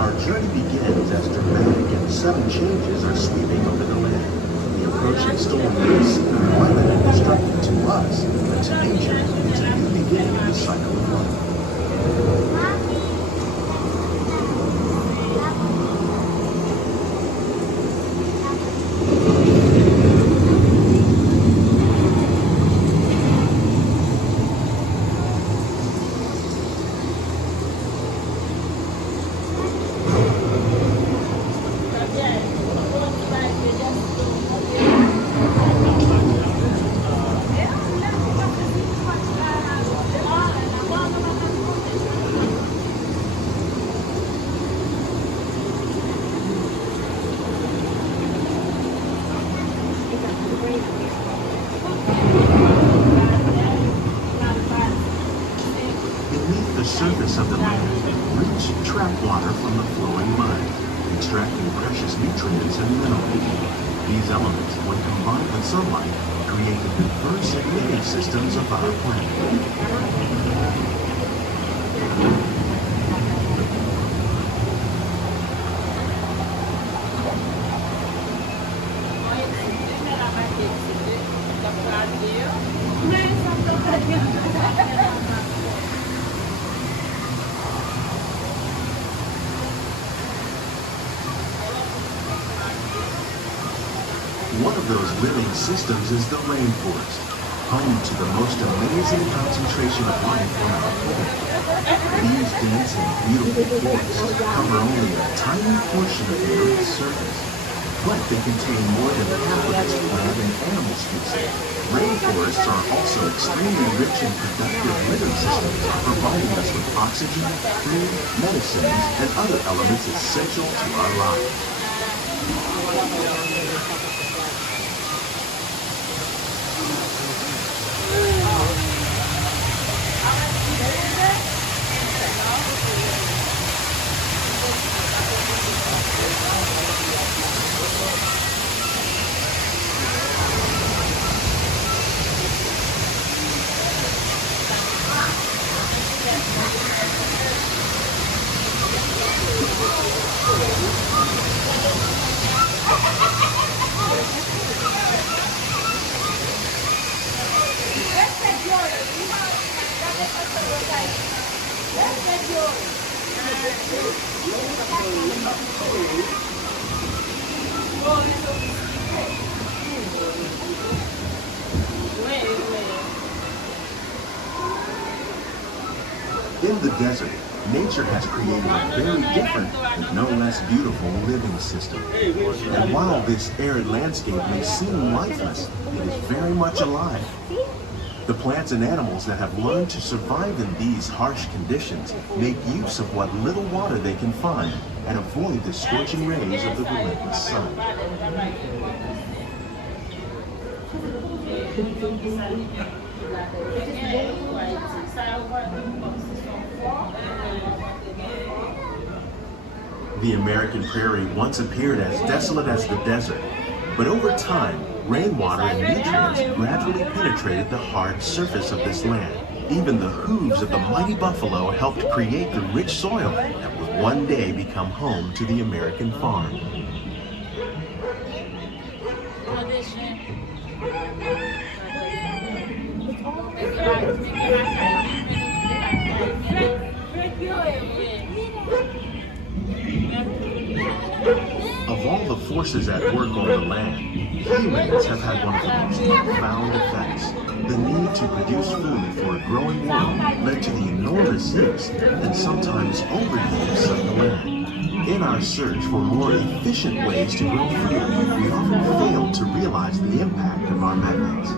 Our journey begins as dramatic and sudden changes are sweeping over the land. The approaching storm may seem violent and destructive to us, but to nature, it's a new beginning of the cycle of life. Beneath the surface of the land, roots trap water from the flowing mud, extracting precious nutrients and minerals. These elements, when combined with sunlight, create the diverse living systems of our planet. One of those living systems is the rainforest, home to the most amazing concentration of life on our planet. These dense and beautiful forests cover only a tiny portion of the Earth's surface, but they contain more than half of its plant and animal species. Rainforests are also extremely rich in productive living systems, providing us with oxygen, food, medicines, and other elements essential to our lives. In the desert, nature has created a very different, but no less beautiful living system. And while this arid landscape may seem lifeless, it is very much alive. The plants and animals that have learned to survive in these harsh conditions make use of what little water they can find and avoid the scorching rays of the relentless sun. The American prairie once appeared as desolate as the desert, but over time, rainwater and nutrients gradually penetrated the hard surface of this land. Even the hooves of the mighty buffalo helped create the rich soil that would one day become home to the American farm. Of all the forces at work on the land, humans have had one of the most profound effects. The need to produce food for a growing world led to the enormous use and sometimes overuse of the land. In our search for more efficient ways to grow food, we often fail to realize the impact of our methods.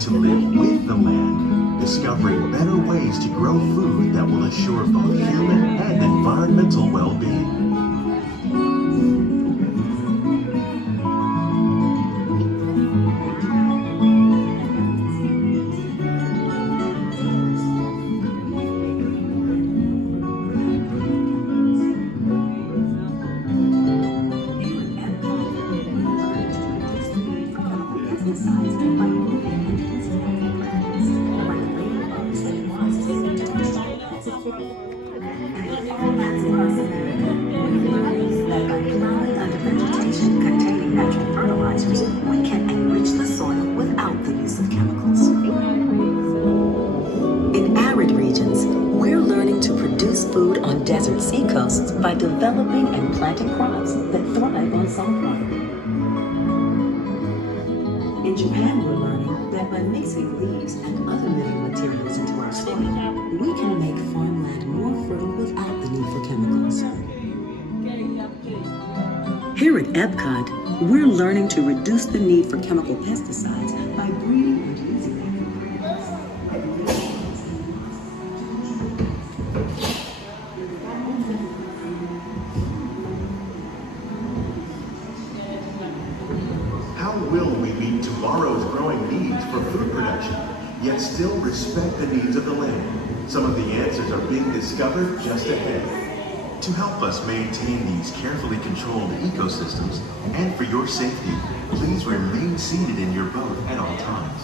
To live with the land, discovering better ways to grow food that will assure both human and environmental well-being. leaves, and other living materials into our soil, we can make farmland more fertile without the need for chemicals. Here at EPCOT, we're learning to reduce the need for chemical pesticides by breeding and using them in plants. How will we meet tomorrow's growing needs for food production, yet still respect the needs of the land? Some of the answers are being discovered just ahead. To help us maintain these carefully controlled ecosystems, and for your safety, please remain seated in your boat at all times.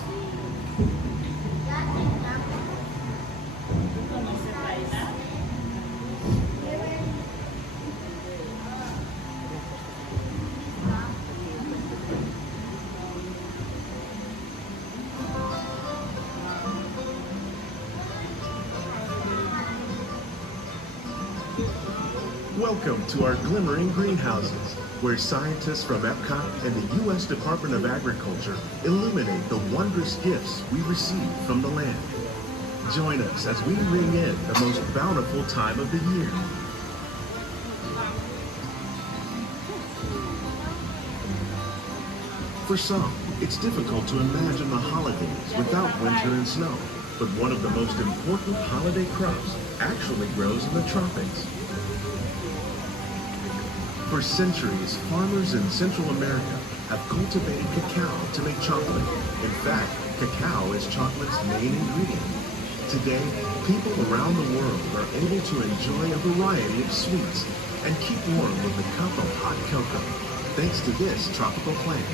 Welcome to our Glimmering greenhouses, where scientists from EPCOT and the U.S. Department of Agriculture illuminate the wondrous gifts we receive from the land. Join us as we ring in the most bountiful time of the year. For some, it's difficult to imagine the holidays without winter and snow, but one of the most important holiday crops actually grows in the tropics. For centuries, farmers in Central America have cultivated cacao to make chocolate. In fact, cacao is chocolate's main ingredient. Today, people around the world are able to enjoy a variety of sweets and keep warm with a cup of hot cocoa, thanks to this tropical plant.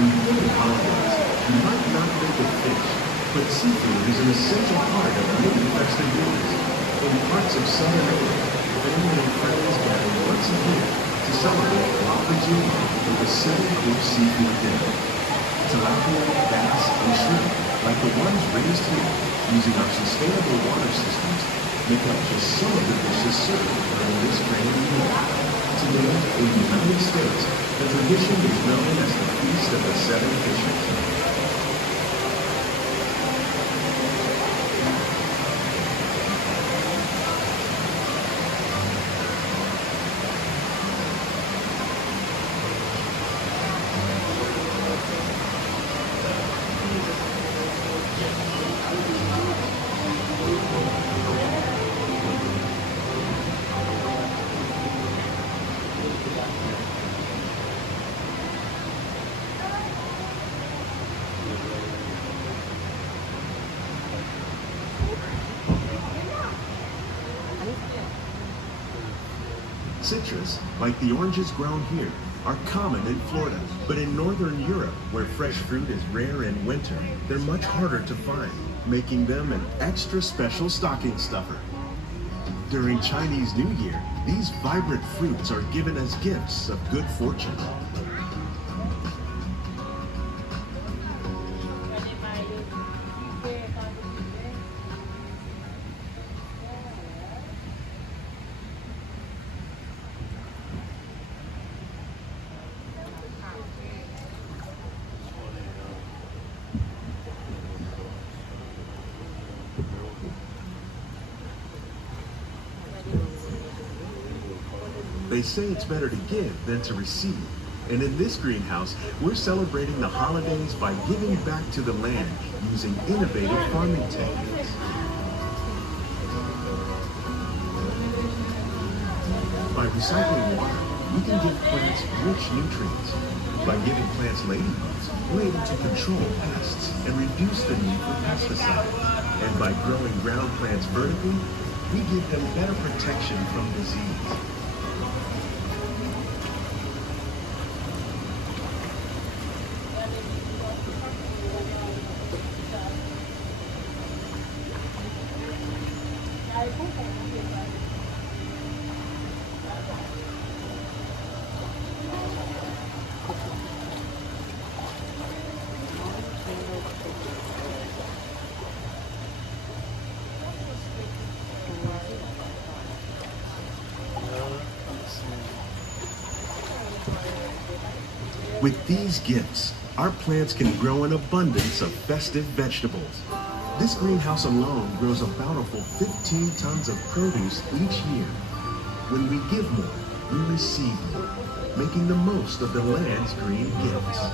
During the holidays, you might not think of fish, but seafood is an essential part of many festivities. In parts of southern Italy, family and friends gather once a year to celebrate Walt Disney World with a 7-course seafood dinner. Tilapia, bass, and shrimp, like the ones raised here using our sustainable water systems, make up just some of the dishes served during this grand meal. Today, in the United States, the tradition is known as the Feast of the Seven Fishes. Citrus, like the oranges grown here, are common in Florida, but in Northern Europe, where fresh fruit is rare in winter, they're much harder to find, making them an extra special stocking stuffer. During Chinese New Year, these vibrant fruits are given as gifts of good fortune. They say it's better to give than to receive. And in this greenhouse, we're celebrating the holidays by giving back to the land using innovative farming techniques. recycling water, we can give plants rich nutrients. By giving plants ladybugs, we're able to control pests and reduce the need for pesticides. And by growing ground plants vertically, we give them better protection from disease. With these gifts, our plants can grow an abundance of festive vegetables. This greenhouse alone grows a bountiful 15 tons of produce each year. When we give more, we receive more, making the most of the land's green gifts.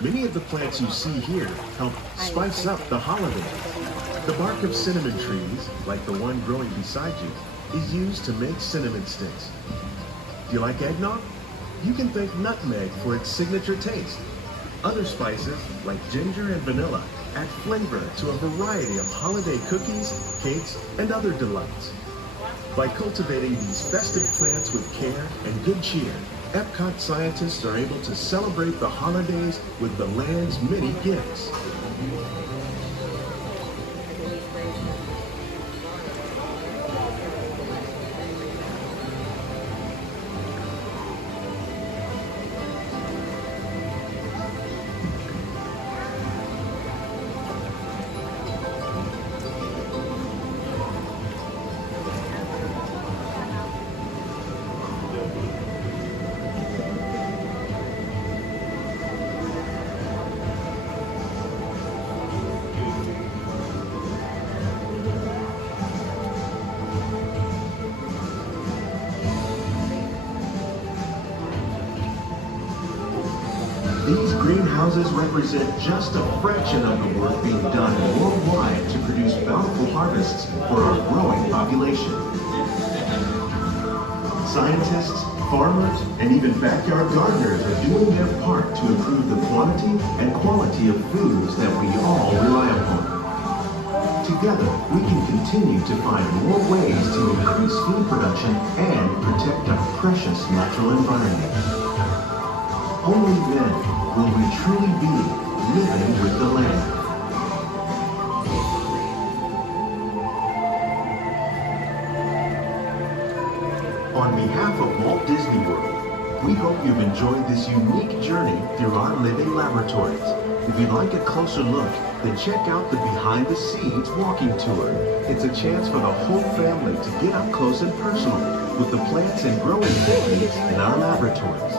Many of the plants you see here help spice up the holidays. The bark of cinnamon trees, like the one growing beside you, is used to make cinnamon sticks. Do you like eggnog? You can thank nutmeg for its signature taste. Other spices, like ginger and vanilla, add flavor to a variety of holiday cookies, cakes, and other delights. By cultivating these festive plants with care and good cheer, EPCOT scientists are able to celebrate the holidays with the land's many gifts. These greenhouses represent just a fraction of the work being done worldwide to produce bountiful harvests for our growing population. Scientists, farmers, and even backyard gardeners are doing their part to improve the quantity and quality of foods that we all rely upon. Together, we can continue to find more ways to increase food production and protect our precious natural environment. Only then will we truly be living with the land. On behalf of Walt Disney World, we hope you've enjoyed this unique journey through our living laboratories. If you'd like a closer look, then check out the Behind the Scenes walking tour. It's a chance for the whole family to get up close and personal with the plants and growing techniques in our laboratories.